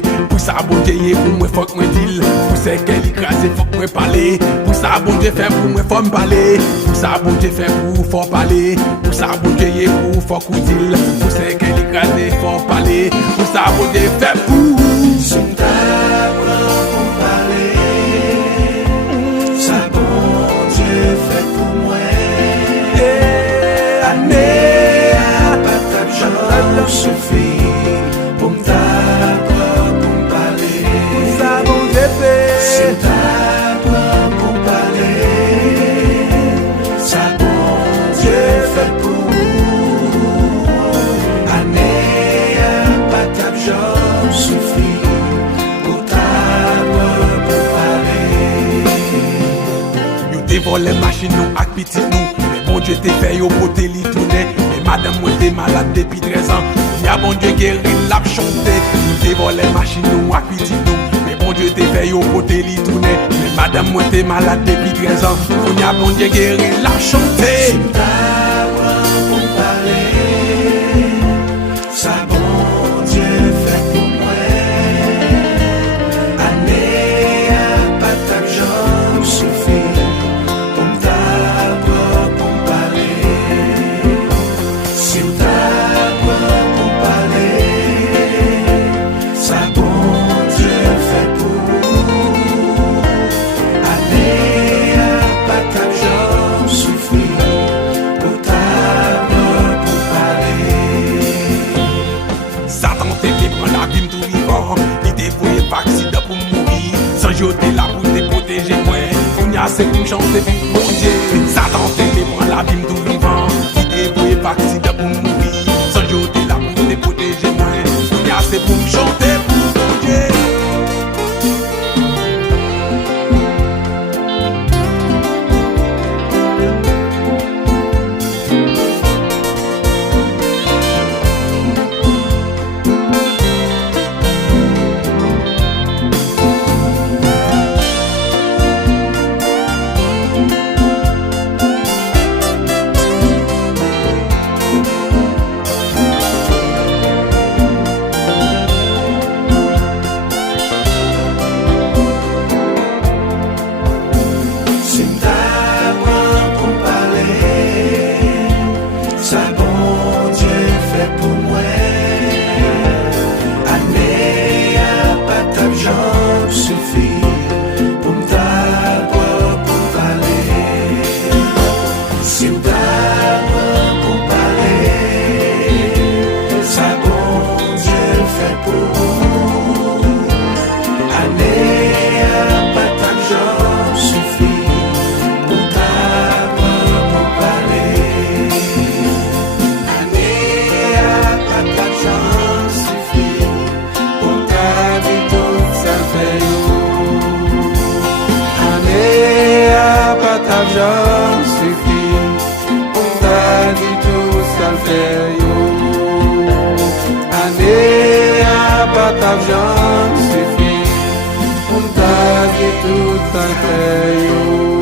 parler. Pour ça, bon Dieu, pour moi, faut que moi dise. Pour ça qu'elle écrase, faut que moi parler. Pour ça, bon Dieu, fait pour moi, faut me parler. Pour ça, bon Dieu, fait pour faut parler. Pour ça, bon Dieu, pour faut qu'on dise. Pour ça qu'elle écrase, faut parler. Pour ça, bon Dieu, fait pour. Suffit pour m't'apprendre pour m'parler. Ça bon Dieu fait. C'est t'apprendre pour m'parler. Ça bon Dieu fait pour année pas tap j'en suffit pour t'apprendre pour m'parler. Yo te volé machine nous ak petit nous. Mais bon Dieu te fait yo poté li tourner. Madame, moi t'es malade depuis 13 ans. Y'a bon Dieu guéri, l'a chanté. Nous t'es volé machine, nous, à petit nous. Mais bon Dieu t'es fait au côté li tourner. Mais madame, moi t'es malade depuis 13 ans. Y'a bon Dieu guéri, l'a chanté. Pour parler, ça bon Dieu fait pour moi. Année pas ta jambe suffit pour m't'apprendre pour parler. Si m't'apprendre pour parler, ça bon Dieu fait pour. Année pas ta jambe suffit pour t'apprendre pour parler. Satan te fait prendre la vie tout vivant. Il te voyait pas accident pour mourir. Sans jeter la pour te protéger moi. On y a c'est pour chanter pour mon Dieu. Satan te fait prendre la vie tout vivant. Il te voyait pas accident pour mourir. Sans jeter la pour te protéger moi. On y a c'est pour chanter pour mon Dieu. Si m't'apprendre pour parler, ça bon Dieu fait pour moi. Année pas ta jambe suffit pour m't'apprendre pour parler. Si m't'apprendre pour parler, ça bon Dieu fait pour. Année pas ta jambe suffit pour t'apprendre pour parler. Année pas ta jambe suffit pour t'avouer tout ça fait yo. Année pas ta jambe suffit pour t'avouer tout ça fait yo. Année pas ta jambe suffit pour t'avouer tout ça fait yo.